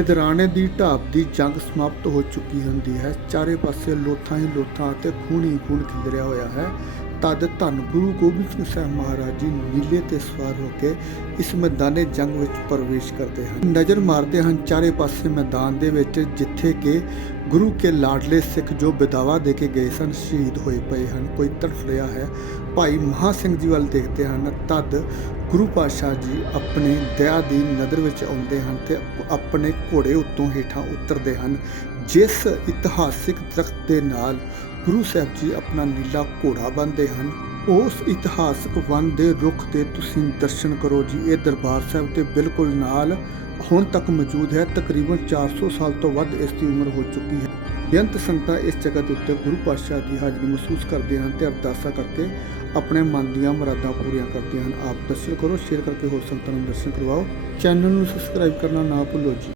ਖਿਦਰਾਣੇ ਦੀ ਢਾਬ ਦੀ ਜੰਗ ਸਮਾਪਤ ਹੋ ਚੁੱਕੀ ਹੁੰਦੀ ਹੈ। ਚਾਰੇ ਪਾਸੇ ਲੋਥਾਂ ਹੀ ਲੋਥਾਂ ਅਤੇ ਖੂਨ ਹੀ ਖੂਨ ਖਿਲਰਿਆ ਹੋਇਆ ਹੈ। ਤਦ ਧੰਨ ਗੁਰੂ ਗੋਬਿੰਦ ਸਿੰਘ ਸਾਹਿਬ ਮਹਾਰਾਜ ਜੀ ਨੀਲੇ ਤੇ ਸਵਾਰ ਹੋ ਕੇ ਇਸ ਮੈਦਾਨੇ ਜੰਗ ਵਿੱਚ ਪ੍ਰਵੇਸ਼ ਕਰਦੇ ਹਨ। ਨਜ਼ਰ ਮਾਰਦੇ ਹਨ ਚਾਰੇ ਪਾਸੇ ਮੈਦਾਨ ਦੇ ਵਿੱਚ, ਜਿੱਥੇ ਕਿ ਗੁਰੂ ਕੇ ਲਾਡਲੇ ਸਿੱਖ ਜੋ ਬਿਦਾਵਾ ਦੇ ਕੇ ਗਏ ਸਨ, ਸ਼ਹੀਦ ਹੋਏ ਪਏ ਹਨ। ਕੋਈ ਤੜਫ ਰਿਹਾ ਹੈ। ਭਾਈ ਮਹਾ ਸਿੰਘ ਜੀ ਵੱਲ ਦੇਖਦੇ ਹਨ। ਤਦ ਗੁਰੂ ਪਾਤਸ਼ਾਹ ਜੀ ਆਪਣੀ ਦਇਆ ਦੀ ਨਜ਼ਰ ਵਿੱਚ ਆਉਂਦੇ ਹਨ ਤੇ ਆਪਣੇ ਘੋੜੇ ਉੱਤੋਂ ਹੇਠਾਂ ਉਤਰਦੇ ਹਨ। ਜਿਸ ਇਤਿਹਾਸਿਕ ਦਰਖਤ ਦੇ ਨਾਲ ਗੁਰੂ ਸਾਹਿਬ ਜੀ ਆਪਣਾ ਨੀਲਾ ਘੋੜਾ ਬੰਨ੍ਹਦੇ ਹਨ, ਉਸ ਇਤਿਹਾਸਕ ਵਨ ਦੇ ਰੁੱਖ ਤੇ ਤੁਸੀਂ ਦਰਸ਼ਨ ਕਰੋ ਜੀ। ਇਹ ਦਰਬਾਰ ਸਾਹਿਬ ਦੇ ਬਿਲਕੁਲ ਨਾਲ ਹੁਣ ਤੱਕ ਮੌਜੂਦ ਹੈ। ਤਕਰੀਬਨ 400 ਸਾਲ ਤੋਂ ਵੱਧ ਇਸ ਦੀ ਉਮਰ ਹੋ ਚੁੱਕੀ ਹੈ। ਬੇਅੰਤ ਸੰਗਤਾਂ ਇਸ ਜਗ੍ਹਾ ਦੇ ਉੱਤੇ ਗੁਰੂ ਪਾਤਸ਼ਾਹ ਦੀ ਹਾਜ਼ਰੀ ਮਹਿਸੂਸ ਕਰਦੇ ਹਨ ਤੇ ਅਰਦਾਸਾਂ ਕਰਕੇ ਆਪਣੇ ਮਨ ਦੀਆਂ ਮੁਰਾਦਾਂ ਪੂਰੀਆਂ ਕਰਦੇ ਹਨ। ਆਪ ਦਰਸ਼ਨ ਕਰੋ, ਸ਼ੇਅਰ ਕਰਕੇ ਹੋਰ ਸੰਗਤਾਂ ਨੂੰ ਦਰਸ਼ਨ ਕਰਵਾਓ। ਚੈਨਲ ਨੂੰ ਸਬਸਕ੍ਰਾਈਬ ਕਰਨਾ ਨਾ ਭੁੱਲੋ ਜੀ।